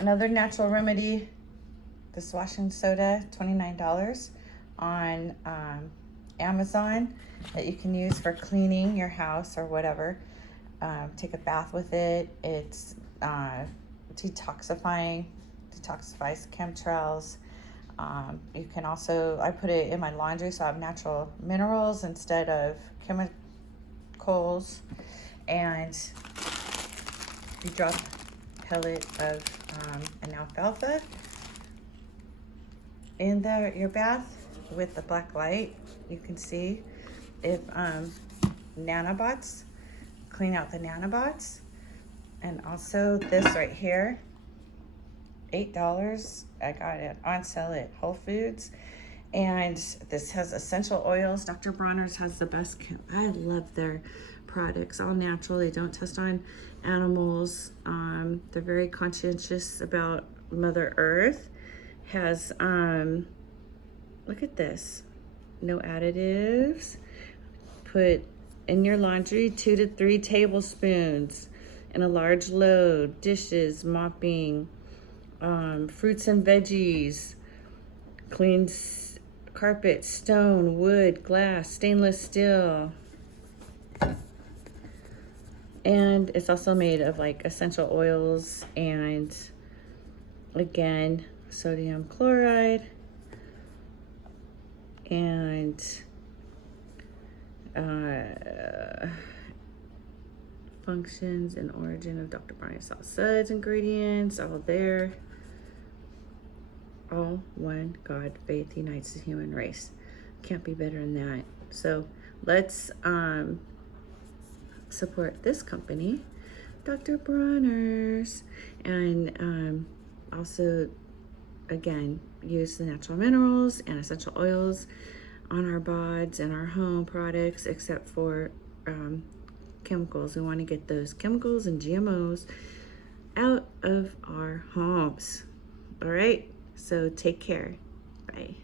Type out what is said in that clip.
Another natural remedy, dishwashing soda, $29 on Amazon, that you can use for cleaning your house or whatever. Take a bath with it. It's detoxifies chemtrails. You can also, I put it in my laundry so I have natural minerals instead of chemicals. And you drop a pellet of an alfalfa in your bath with the black light. You can see if nanobots, clean out the nanobots. And also this right here, $8. I got it on sale at Whole Foods. And this has essential oils. Dr. Bronner's has the best. I love their products, all natural. They don't test on animals. They're very conscientious about Mother Earth. Has look at this, no additives. Put in your laundry 2 to 3 tablespoons in a large load. Dishes, mopping, fruits and veggies, cleans carpet, stone, wood, glass, stainless steel. And it's also made of like essential oils and again sodium chloride and functions and origin of Dr. Bronner Salt Suds ingredients, all there. All one God, faith unites the human race. Can't be better than that. So let's support this company, Dr. Bronner's, and also again use the natural minerals and essential oils on our bods and our home products, except for chemicals. We want to get those chemicals and GMOs out of our homes. All right, so take care. Bye.